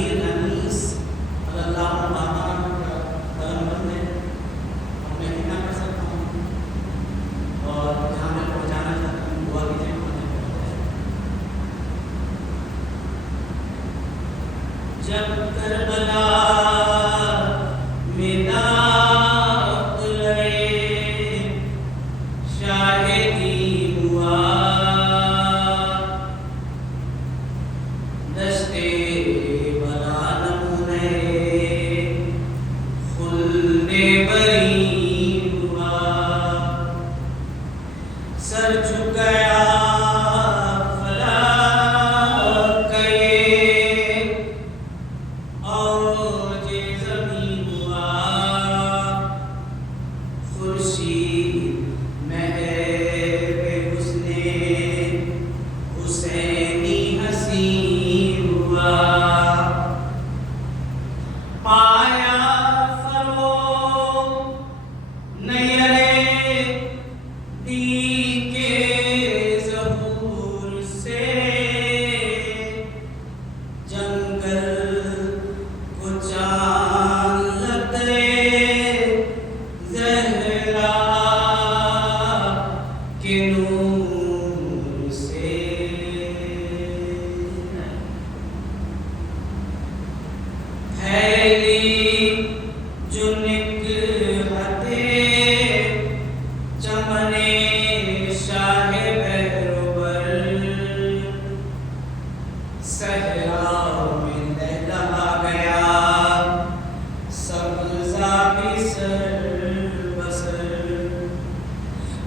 अमीर अनीस अल्लाह मैं कितना कर सकता हूँ और जहाँ मैं पहुँचाना चाहता हूँ दुआ कीजिए जब करबला में दाग लगे शाहिदी हुआ दस्ते बला नमूने खुलने बरी हुआ सर झुकाया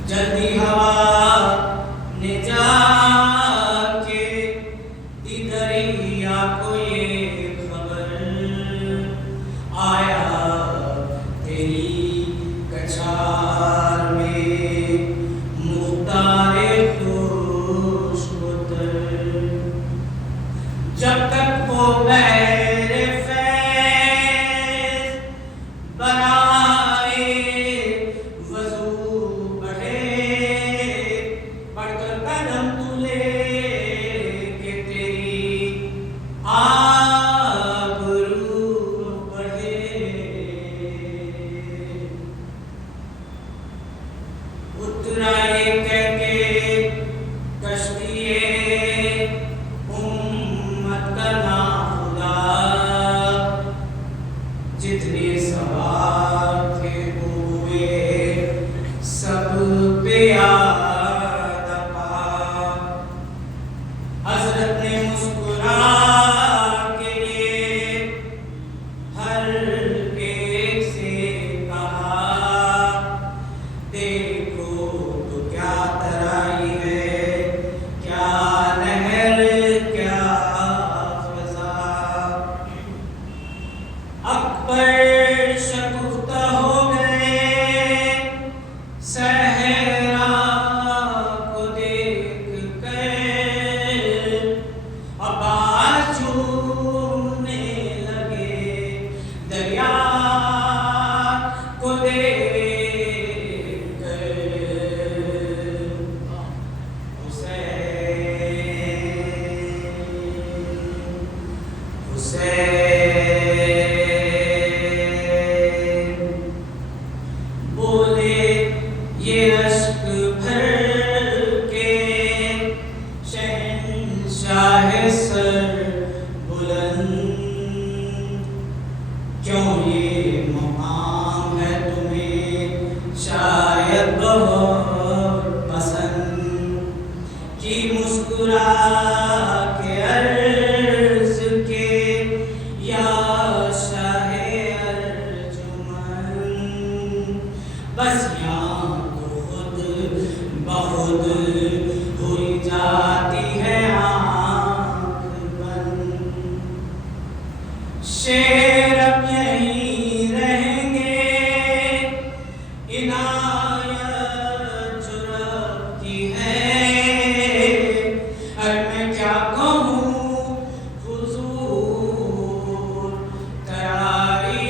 जल्दी हवा ने जाके दी दरिया को ये खबर आया तेरी कछार में मुख्तारे खुशबूतर जब तक वो मेरे फैज़ बनाए वज़ू उतराए कहके कश्तिए उम्मत का नाखुदा जितने सवार थे हुए सब पे आदपा हज़रत ने मुस्कुरा के हर एक से कहा देखो तो क्या तराई है क्या नहर क्या फ़ज़ा अकबर शगुफ्ता हो गए सहरा को देख कर आवाज़ झूमने लगे दरिया को देख बोले ये अश्क भर के शहंशाह सर बुलंद क्यों ये मकाम है तुम्हें शायद बहुत पसंद कि मुस्कुरा के अर्ज़ के या शाहे अर्जुमन बस यहाँ तो खुद बहुत हुई जाती है आँख बंद शेर अब यहीं रहेंगे इनायत जो रब की है और मैं क्या कहूँ हुजूर तरारी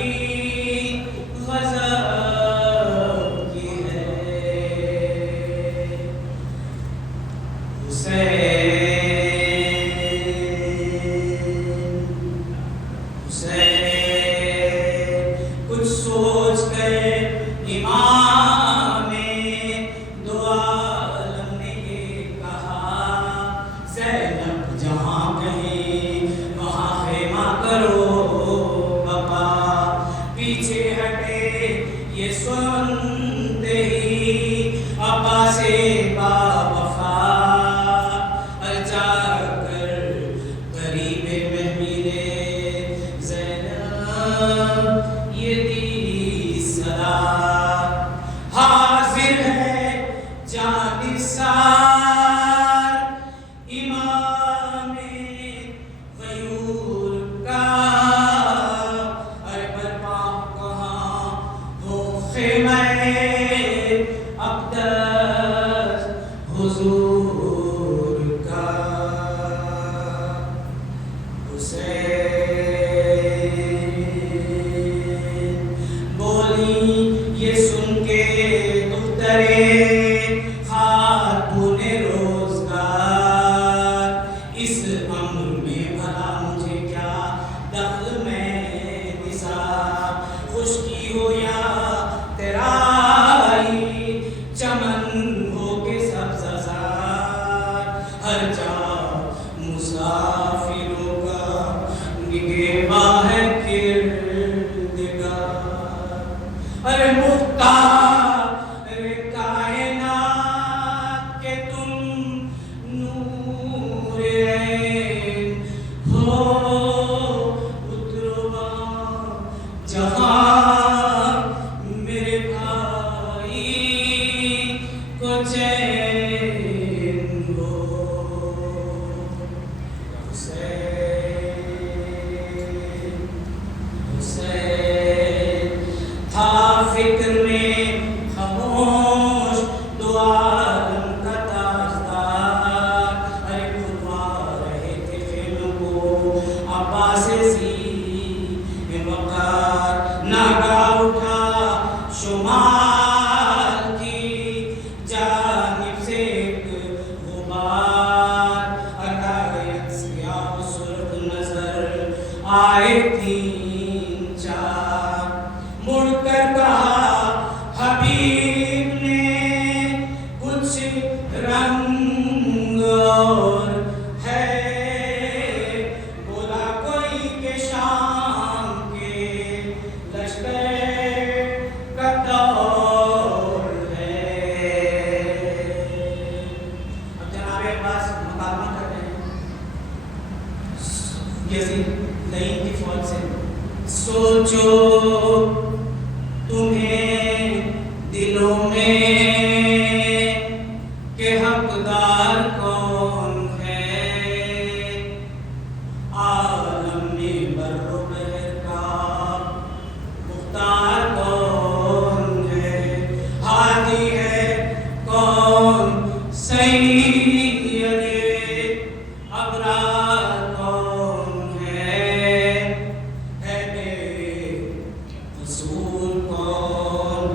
गज़ब की है हुसैन उसे कुछ सोच कर इमाम दो आलम ने ये कहा, ज़ैनब जहाँ कहीं वहाँ खेमा करो बाबा। पीछे हटे ये सुनते ही अब्बा से बावफा, जाकर गरीबे में मिले ज़ैनब ये दी सदा, हाजिर है जानिसार इमामे गयूर का। अरे बरपा कहाँ हो खेमे अक़दस हुजूर का। हुसैन बोली ये सुन के दुख्तरे खातूने रोज़गार, इस अम्र में भला मुझे क्या दख्ल में निसाब। खुशकी हो या तेराई चमन हो के सब्ज़ार, हर जा मुसाफिरों का निगहबान है किरदगार। अरे मुख्तार कायनात के तुम नूर ऐन हो, उतरो जहाँ मेरे भाई को चैन हो। हुसैन था फिक्र में खामोश दो आलम का ताजदार। अरे खुदवा रहे थे खेलों को अब्बा से सी वक़ार, नागा उठा शुमाल की जानिब से एक गुबार, अकायत सियाह सुर्ख नजर आए तीन चार। मुड़कर कहा हबीब ने कुछ रंग और है, बोला कोई के शाम के लश्कर का दौर है। अब जनाब अब्बास मुकाबला कर रहे हैं यज़ीद नई की फौज से। सोचो तुम्हें दिलों में के हकदार कौन है, आलम में बर्रो बहर का मुख्तार कौन है, हादी है कौन सैयदे अबरार कौन है रसूल कौन,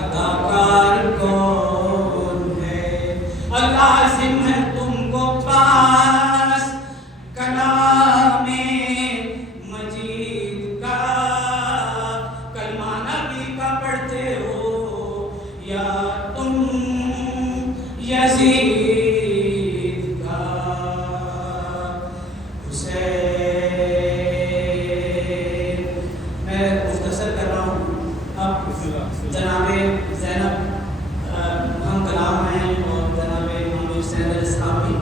अदाकार कौन है। लाज़िम है तुमको पास कलामे मजीद का, कलमा नबी का पढ़ते हो या तुम यज़ीद का। हुसैन मैं मुख्तसर कर रहा हूँ। अब जनाबे ज़ैनब हम कलाम हैं और जनाबे इमाम हुसैन अलैहिस्सलाम भी।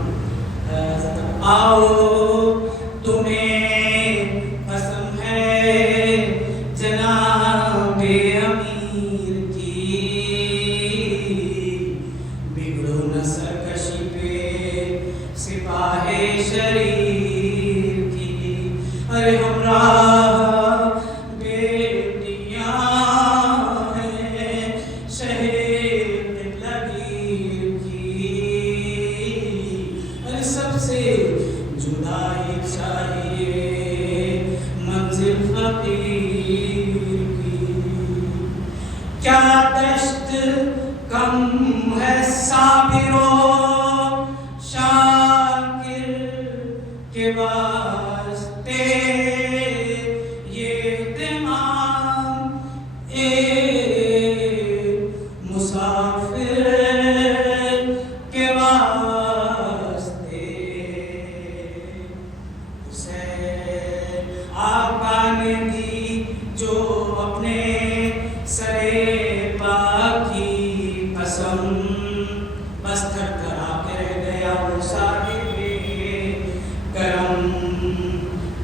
आओ तुम्हें कसम है जनाबे अमीर की, बिगड़ो न सरकशी पे सिपाहे शरीर की। अरे हमरा सबसे जुदाई चाहिए मंजिल फकीर की। क्या दश्त कम है साबिरो शाकिर के वास्ते,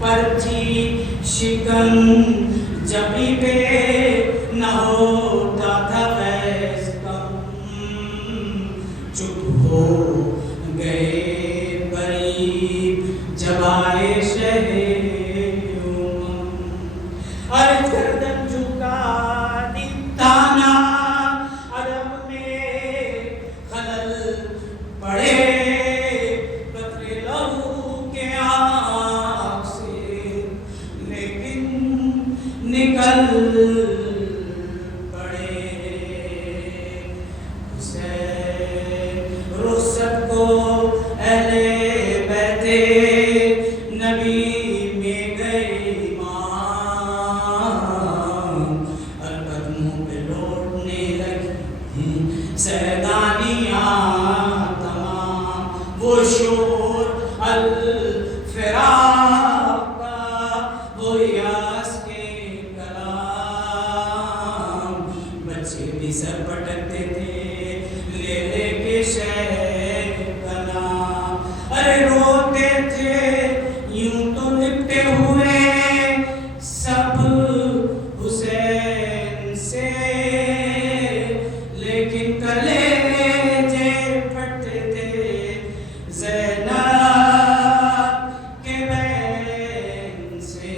पर थी शिकन जबी पे न होता था वैस कम। चुप हो गए करीब जब आए शहे और गर्दन झुका दी ताना अरब में खलल पड़े कतरे लहू के आँख से लेकिन निकल पड़े। उसे रुखसत को अहले बैते नबी में गए सैदानियाँ तमाम वो शोर अल फिराक का वो यास के कलाम। बच्चे भी सर पटकते थे ले लेके शहर का नाम। अरे रोते थे यूं तो लिपटे हुए सब हुसैन से लेकिन कलेजे फटते थे ज़ैनब के बैन से।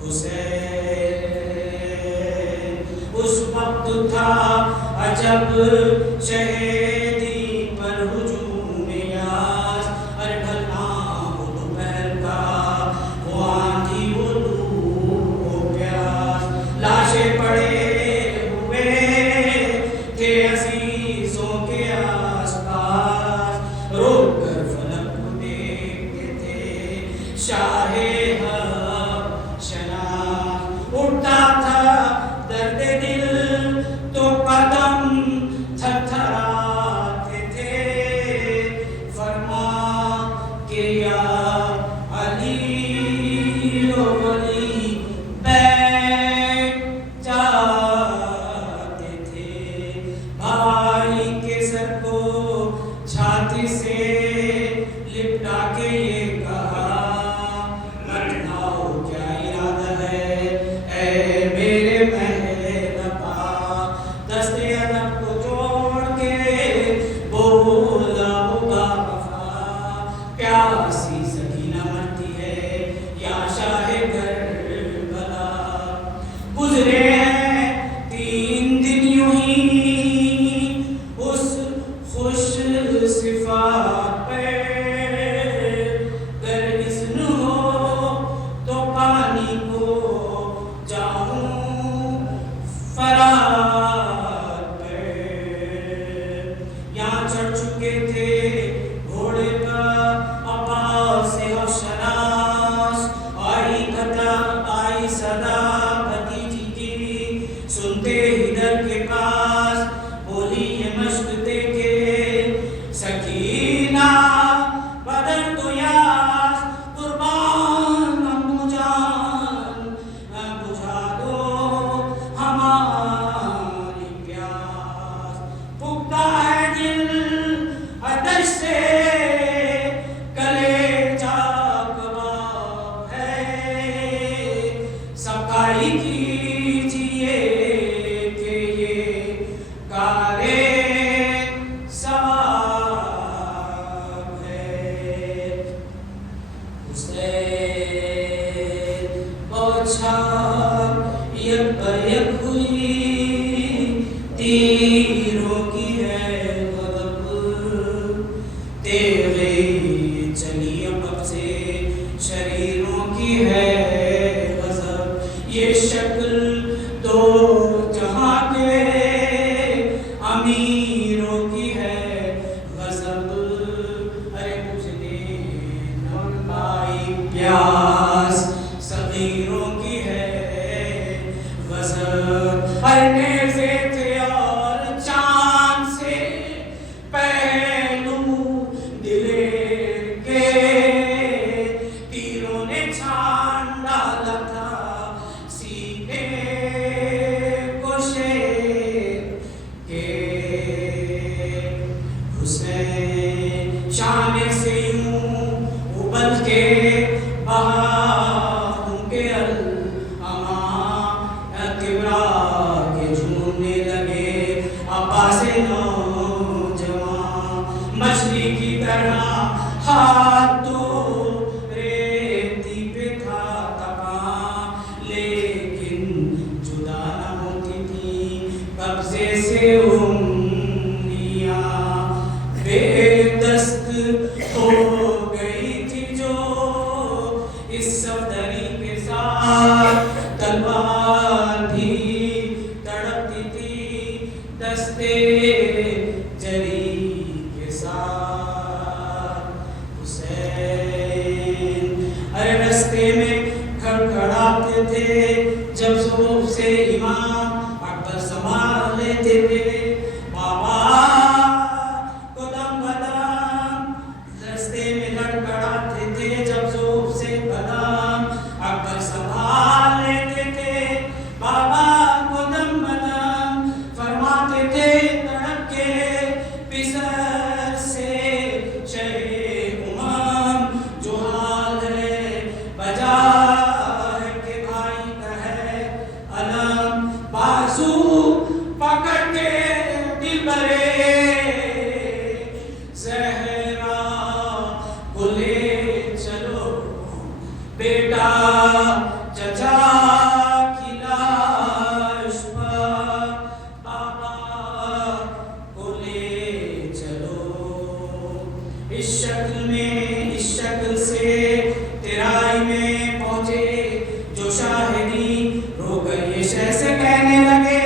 हुसैन उस वक्त था अजब शहीदी पर हुजूम यास। अरे ढलना वो दोपहर का वो आंधी वो धूप वो प्यास। लाशें पड़े के अजीजों के आसपास रोक कर फलक को देखते थे शाहे हबशना। उठता था दर्द दिल तो कदम थरथराते थे फरमा के या अली ओ वली बैठ जा। भाई के सर को छाती से लिपटा के ये कहा बताओ क्या इरादा है ऐ मेरे महरबा। दस्ते अदब को जोड़ के बोला होगा वफा। प्यासी सकीना मरती है या शाहे करबला। गुजरे हैं 3 दिन यूं ही खुश सिफात पे। गर इज़्न हो तो पानी को जाऊं फरात पे। यहाँ चढ़ चुके थे घोड़े पर अब्बास हौशनास। आई कथा आई सदा भतीजी की सुनते ही दर के पास बोली ये मश्क देखे सकीना बदन तो यास कुर्बान अम्मू जान बुझा दो हमारी प्यास। पुख्ता है दिल आदर्श से कलेजा कबाब है। सफाई कीजिए कि ये कारे तीरों की है गज़ब तेरे चली अब से शरीरों की है गज़ब। ये शक्ल तो जहां के अमीरों की है गज़ब। अरे मुझे नौलाई प्यास सगीरों की है गज़ब। अरे नेज़े थे और चांद से पहलू दिलेर के तीरों ने छान डाला था सीने को शेर के। हुसैन शान से यूं उबल के के बहा उनके अमा किबरा के झूमने लगे अब्बास नौजवान मछली की तरह हाथ तो रेती पे था तपा लेकिन जुदा न होती थी कब्जे से उंगलियां बेदस्त हो गई थी जो इस सफदरी के साथ तलवार भी तड़पती थी दस्ते जरी के साथ हुसैन अरे रस्ते में खड़खड़ाते थे जब ज़ोर से इमाम अकबर संभाल लेते थे बाबा को दम बदम रस्ते में लड़खड़ाते थे जब ज़ोर से बदम अकबर संभाल लेते थे बाबा को दम बदम फरमाते थे तड़प के पिसर से शहे उमम जो हाल है बजा है के भाई का है अलम बाजू पकड़ के दिल भरे सहरा को ले चलो बेटा चचा की लाश पर बाबा को ले चलो इस शक्ल से तेराई में पहुंचे जो शाहिदी रो गए ऐसे कहने लगे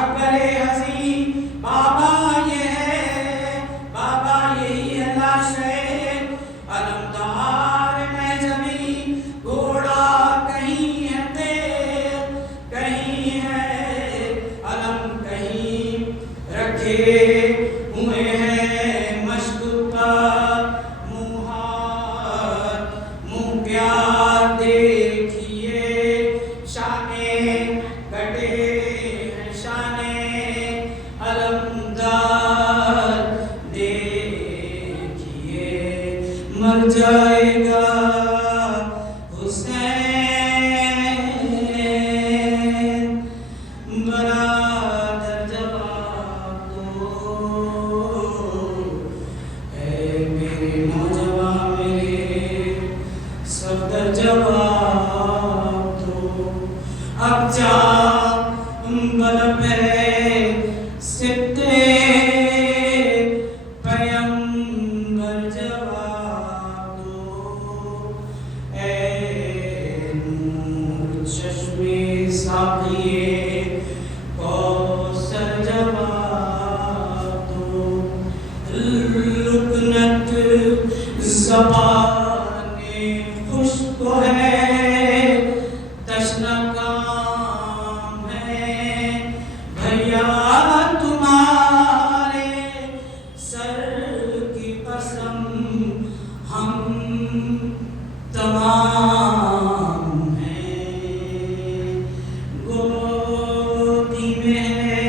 अकबर हसी बाबा ये है बाबा यही है लाश है अलमदार मैं जमी घोड़ा कहीं है तेल कहीं है अलम कहीं रखे हुए हैं मशकुता मुँह प्यार देखिए शाने कटे हैं शाने अलमदार देखिए मर जाएगा हुसैन बरादर जवाब दो ऐ मेरे नौजवान मेरे सफदर जवाब दो अब जा बलब है सिद्दे पैगंबर जवाब दो ऐ नूर चश्मे साक़िए कौसर जवाब दो लुकनत ज़बाने खुश्क है तशना काम है भैया तुम्हारे सर की कसम हम तमाम हैं गोदी में है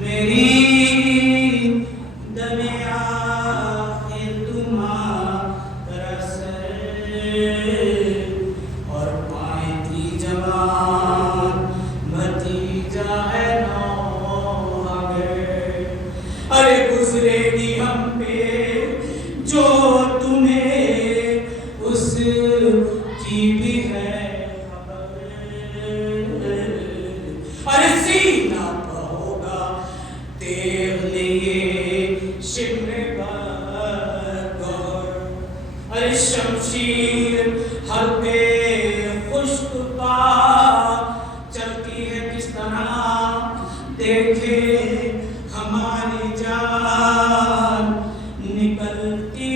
मेरी दमे आखिर तुम्हारा सर और पाए थी जवान भतीजा है नौगर अरे गुजरेगी हम पे जो तुम्हें उसकी भी है खबर अरे सीना होगा देव लिए शिमरे पर अरे शमशीर हल्के खुश्क पा चलती है किस तरह देखे हमारी जान निकलती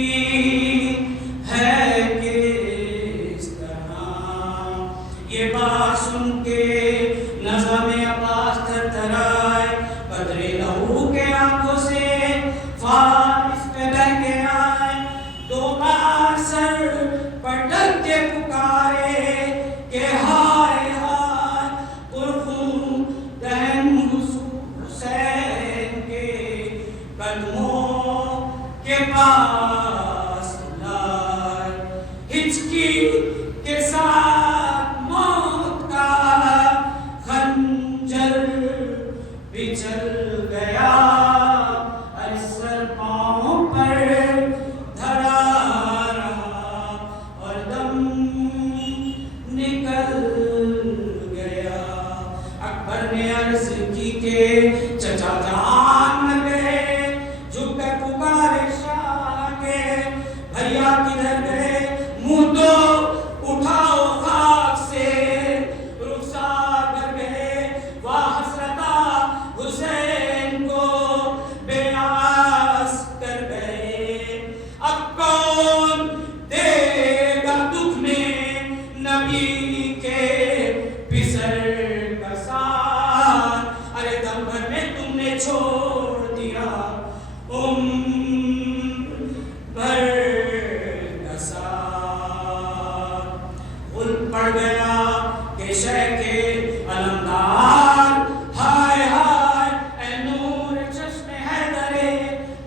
है किस तरह ये बात सुन के नज़्म अब्बास थरथराए बदरे लहू के आंखों से फारिस पे बह के आए दो बार सर पटक हिचकी के साथ मौत का खंजर भी चल गया, अरे सर पांव पर धरा रहा और दम निकल गया। अकबर ने अर्ज की के चचा जान न गए, झुक कर पुकारे शाह के, भैया किधर गए, मुंह तो उठाओ खाक से, रुखसार कर गए वाह हसरता हुसैन को बेआस कर गए। अब कौन देगा दुख में नबी के पिसर का साथ, अरे दम भर में तुमने छोड़ दिया भर का साथ। गुल पड़ गया के शह के अलमदार, हाय हाय ऐ नूर चश्मे हैदरे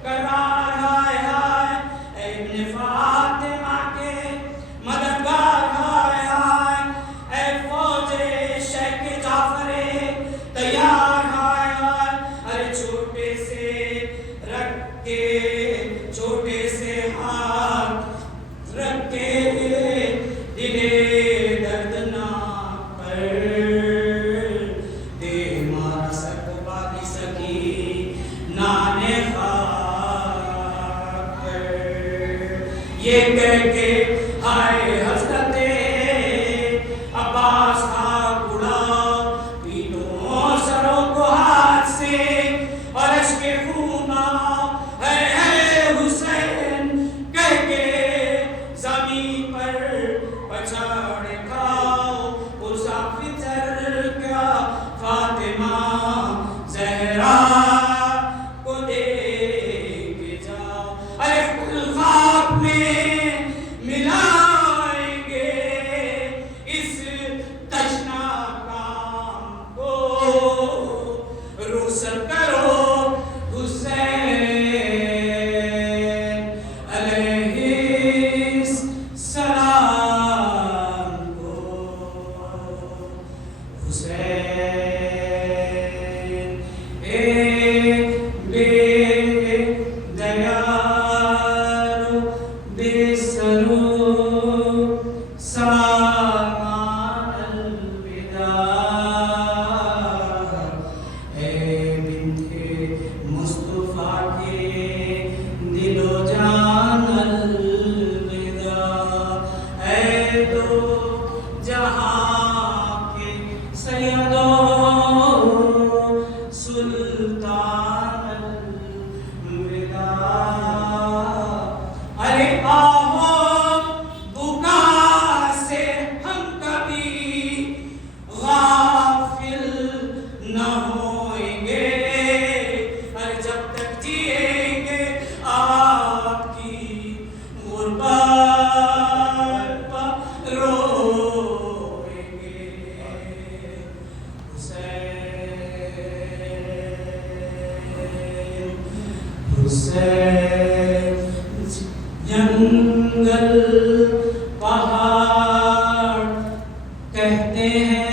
करार, हाय हाय ऐ इब्ने फातिमा के मददगार, हाय हाय ऐ फौजे शह के जाफरे तैयार, हाय हाय अरे छोटे से रख के, छोटे से हाथ रख के दिले दर्दनाक पर दे मारा सकबाली सकी नाने खाक पर। ये कह के हाय हजरते अब्बास हाथ उड़ाओ, पीटो सरों को हाथ से और अश्के खून आओ, है हुसैन कह के ज़मीन पर पछाड़ खाओ, उसा फितर क्या फातिमा ज़हरा को दे के जाओ, अरे खाक में मिलाएंगे इस तशना काम को, रुखसत करो हुसैन अलैहिस सलाम को। हुसैन बेदयारो बेसरो सामान अलविदा, बिन्ते मुस्तफा के दिलो जान अलविदा, ऐ दो जहां के सैयदो सुल्तान अलविदा। अरे आओ बुका से हम कभी गाफिल न होएंगे, अरे जब तक जिएंगे आपकी गुर्बत पर रोएंगे। हुसैन जंगल पहाड़ कहते हैं